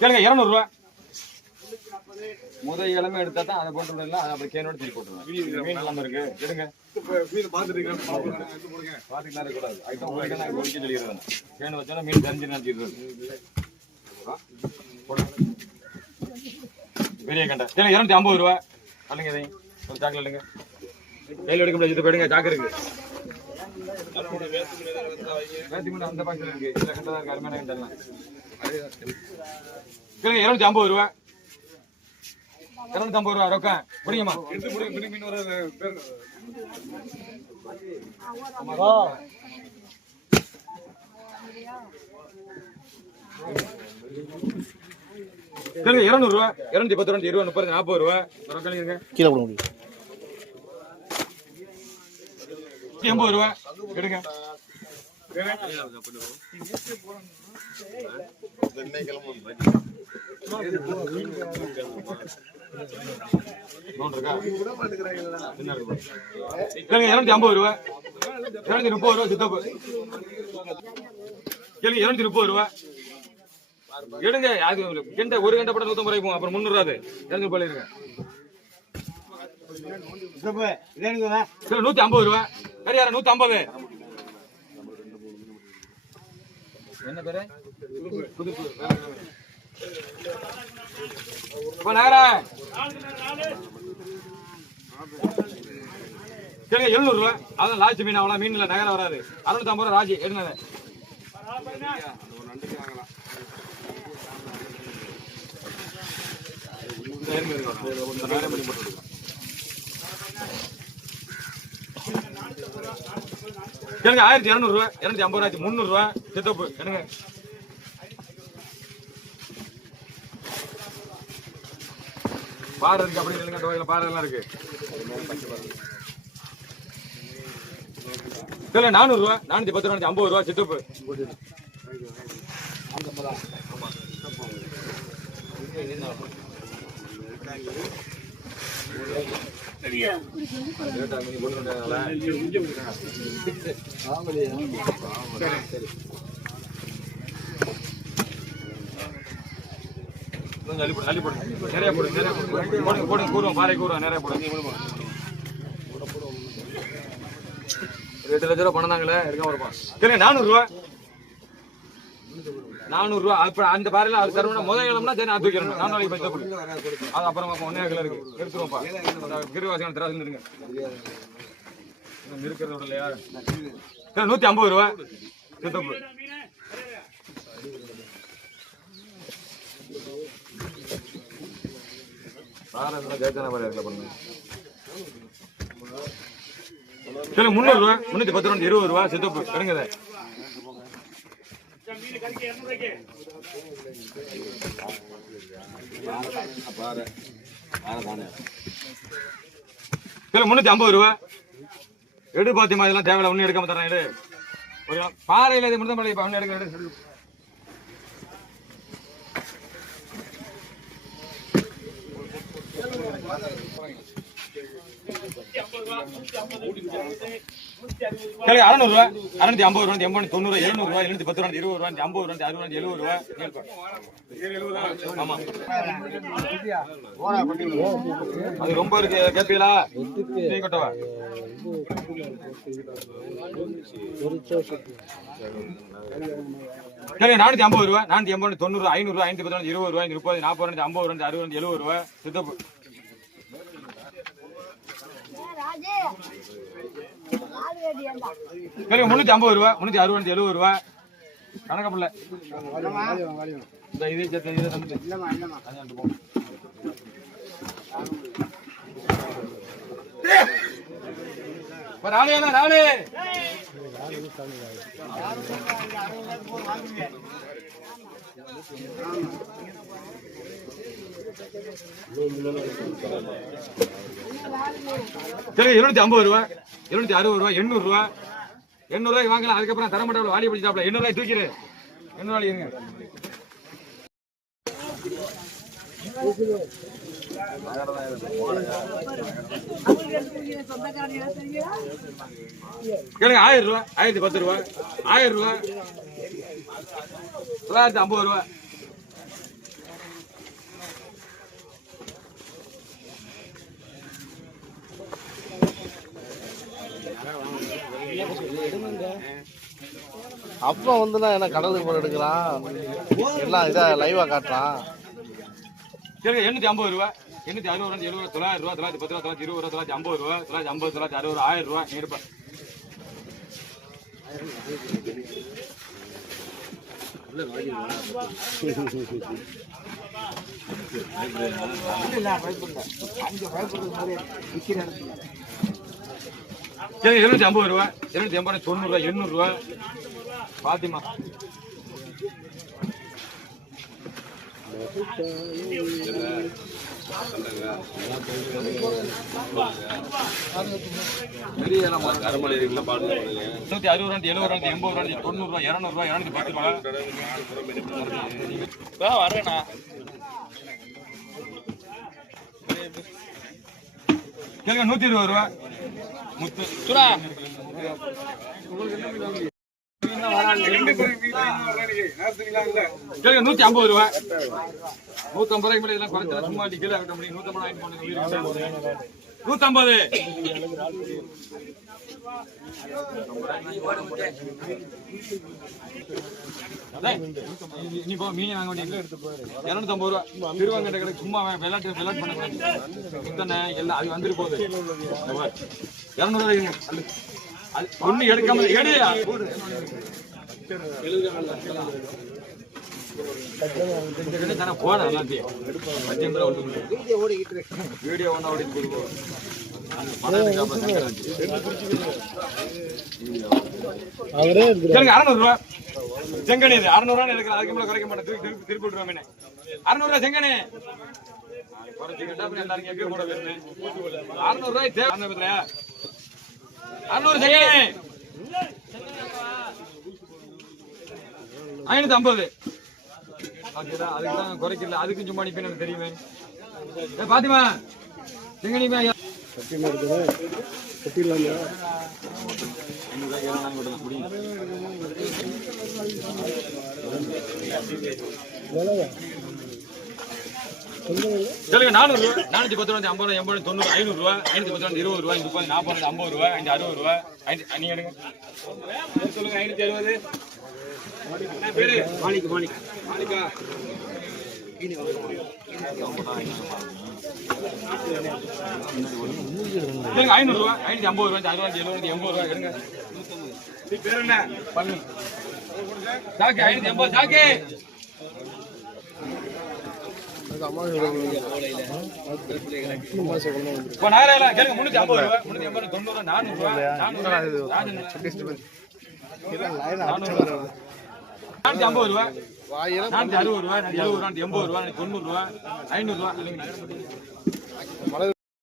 கேளுங்க இரநூறுவா. முதல் இளமை எடுத்தா தான் அதை போட்டு விடல அதை அப்படி கேனோட திருப்பி போட்டுருவேன் மீன் இல்லாம இருக்கு. எடுங்க. பாத்துக்கலாம் இருக்கக்கூடாது அதுதான் உங்களுக்கு நான் ஒழிக்க சொல்லிடுறேன் கேனு வச்சோன்னா மீன் தெரிஞ்சு நினைச்சிடுறது. பெரிய கண்டை. கேளுங்க இரநூத்தி ஐம்பது ரூபா. அல்லங்க இதையும். ஒரு சாக்கில் எடுங்க. கையில் எடுக்க முடியாது. போயிடுங்க சாக்கு இருக்கு. இருக்கு. இருநூத்தி ஐம்பது ரூபா. இருநூத்தி ஐம்பது ரூபா ரொக்கம் முடியுமா இருநூறு ரூபா. இருநூத்தி பத்து ரூபா இருபது முப்பது நாற்பது ரூபா. கீழே போட முடியும். எண்பது ரூபா. எடுங்க. இருநூத்தி ஐம்பது ரூபா இருநூத்தி முப்பது ரூபா சித்தப்பு. கேளுங்க இருநூத்தி முப்பது ரூபா எடுங்க அது கெண்ட ஒரு கெண்ட படம் நூத்தம்பது ரூபாய் அப்புறம் முந்நூறு ரூபா அது. இருநூத்தி ரூபாய் இருங்க. சரி, நூத்தி ஐம்பது ரூபா சரியாரா நூத்தி ஐம்பது? என்ன பேரு? கேளுங்க எழுநூறு ரூபா அதான் லாட்சி மீன் அவ்வளோ மீன் இல்லை நகரம் வராது. அறுநூத்தி ஐம்பது ரூபா ராஜி பண்ணி போட்டு எனக்கு ஆயிரத்தி இரநூறு ரூபா ஐம்பது ரூபாய் முந்நூறு ரூபா சித்தப்பு என்னங்க பாறை இருக்கு அப்படி இல்லைங்க அந்த வகையில் பாறை இருக்கு. கேளுங்க நானூறு ரூபா நானூத்தி பத்து ரூபா ஐம்பது ரூபா சித்தப்பு லேட்டா நீங்க போட்டு விட்டாங்களா? கொஞ்சம் அள்ளி போடு, அள்ளி போடு. நிறைய போடுங்க நிறைய போடு. போடுங்க, போடுங்க, கூறுவோம், பாறை கூறுவோம், நிறைய போடுங்க. ஒரு எட்டு லட்ச ரூபா பணம் தாங்களே இருக்க வருப்பா கேளுங்க நானூறு ரூபா நானூறு ரூபா அந்த பாறையில அது தருவனா முதல் கிழமை சரி நான் தூக்கிறேன் நான் நாளைக்கு பைசா தப்பு அது அப்புறம் அப்போ ஒன்னே கிலோ இருக்கு. எடுத்துருவோம்ப்பா. கிருவாசியான திராசு இருங்க. இருக்கிறதோட இல்லையா சரி, நூத்தி ஐம்பது ரூபா. சித்தப்பு. பாறை பாறை இருக்கல பண்ணுங்க சரி முந்நூறு ரூபா. முன்னூத்தி பத்து ரூபா இருபது ரூபா. சித்தப்பு எடுங்க முன்னூத்தி ஐம்பது ரூபா எடு பாத்தியமா இதெல்லாம் தேவையில்ல ஒண்ணு எடுக்காம தரேன் எடு. ஒரு பாறையில இது மட்டும் இப்ப ஒன்னு எடுக்க எடு கேளுங்க அறநூறு ரூபா அறுநூத்தி ஐம்பது ரூபா எண்பது தொண்ணூறு எழுநூறு ரூபா எழுநூத்தி பத்து ரூபா இருபது ரூபா ஐம்பது ரூபா அறுபது எழுபது ரூபா ஆமா. அது ரொம்ப இருக்கு கேப்பீங்களா நீ நானூத்தி ஐம்பது ரூபா நானூத்தி எண்பது தொண்ணூறு ஐநூறு ரூபா ஐநூத்தி பத்து இருபது ரூபாய் முப்பது நாற்பது ரூபாய் ஐம்பது ரூபா அறுபது ரூபாய் எழுபது ரூபாய் சித்தப்பு. கேளுங்க முன்னூத்தி ஐம்பது ரூபா முன்னூத்தி அறுபது எழுபது ரூபா கணக்க பிள்ளை. இந்த இதே சேர்த்து இதே தம்பி என்ன நாளே சரி இருநூத்தி ஐம்பது ரூபா இருநூத்தி அறுபது ரூபா எண்ணூறு ரூபா எண்ணூறு ரூபாய்க்கு வாங்கலாம் அதுக்கப்புறம் தர வாடி வாலி பிடிச்சாப்ல எண்ணூறு ரூபாய் தூக்கிடு. எண்ணூறு ரூபாய் இருங்க கேளுங்க ஆயிரம் ரூபா ஆயிரத்தி பத்து ரூபா ஆயிரம் ரூபா தொள்ளாயிரத்தி ஐம்பது ரூபா. அப்பா வந்து நான் என்ன கடலுக்கு போய் எடுக்கிறான்? எல்லாம் இதா லைவா காட்டுறான். கேளுங்க எண்ணூத்தி ஐம்பது ரூபா. எண்ணூத்தி அறுபது ரூபா எழுபது ரூபா தொள்ளாயிரம் ரூபா தொள்ளாயிரத்தி பத்து ரூபா தொள்ளாயிரத்தி இருபது ரூபா தொள்ளாயிரத்தி ஐம்பது ரூபா தொள்ளாயிரத்தி ஐம்பது தொள்ளாயிரத்தி அறுபது ஆயிரம் ரூபா நீ இருப்பா சரி எழுநூத்தி ஐம்பது ரூபா இருநூத்தி ஐம்பது தொண்ணூறு ரூபா எண்ணூறு ரூபா பாத்திமா. நூத்தி அறுபது ரூபா எழுபது ரூபா எண்பது ரூபா தொண்ணூறு ரூபா இருநூறு பத்து ரூபா வரேண்ணா கேளுங்க நூத்தி இருபது ரூபா முத்து. சுரா. நூத்தி ஐம்பது ரூபா. நூத்தி ஐம்பது ரூபாய்க்கு மேல இதெல்லாம் குறைச்சா சும்மா கீழே கட்ட முடியும். நூத்தி ஐம்பது வாங்கி போனது நூத்தி ஐம்பது நீ போ மீன் வாங்க வேண்டிய இருநூத்தி ஐம்பது ரூபா. திருவாங்கட்ட கடைக்கு சும்மா விளையாட்டு விளையாட்டு பண்ண இத்தனை எல்லாம் அது வந்துட்டு போகுது. இருநூறு ரூபாய்க்கு அல்லு. அது ஒண்ணு எடுக்காம எடு போட எல்லாத்தையும் வீடியோ ஒன்றா ஓடிட்டு கொடுப்போம் அவரே சரிங்க அறநூறு ரூபா செங்கனி இது. அறநூறு ரூபா எடுக்கிறேன் அதுக்கு மேல குறைக்க மாட்டேன். திருப்பி திருப்பி திருப்பி விட்டுருவேன் மீனை. அறநூறு ரூபா செங்கனி. குறைச்சிக்கிட்டா அப்புறம் எல்லாரும் எங்கே கூட ரூபாய் தேவை. அறுநூறு பத்திரையா ஐநூத்தி ஐம்பது ஓகேதா அதுக்கு தான் குறைக்கல. அதுக்கும் சும்மா நிப்பேன் எனக்கு தெரியுமே. ஏ பாத்திமா செங்கனி ஐயா. கட்டில சொல்லுங்க நானூறு ரூபா. நானூத்தி பத்து ரூபா ஐம்பது ரூபா எண்பது தொண்ணூறு ஐநூறு ரூபா. ஐநூத்தி பத்து ரூபா இருபது ரூபா முப்பது நாற்பது ஐம்பது ரூபா அஞ்சு அறுபது ரூபா. ஐந்து நீ எடுங்க. சொல்லுங்க ஐநூத்தி அறுபது. பேரு? மாணிக்கா. ஐநூறு ரூபா. ஐநூத்தி ஐம்பது ரூபா அறுபது எழுபது எண்பது ரூபா. எடுங்க. பேர் என்ன? பண்ணு ஐநூத்தி ஐம்பது சாக்கி அம்மா சொல்லணும் இப்போ நாலாயிரம் கேளுங்க முன்னூத்தி ஐம்பது ரூபா முன்னூத்தி ஐம்பது தொண்ணூறு நானூறு ரூபா நானூறு நானூத்தி ஐம்பது ரூபா நானூத்தி அறுபது ரூபா நானூத்தி எழுபது ரூபா எண்பது ரூபா தொண்ணூறு ரூபா ஐநூறு ரூபா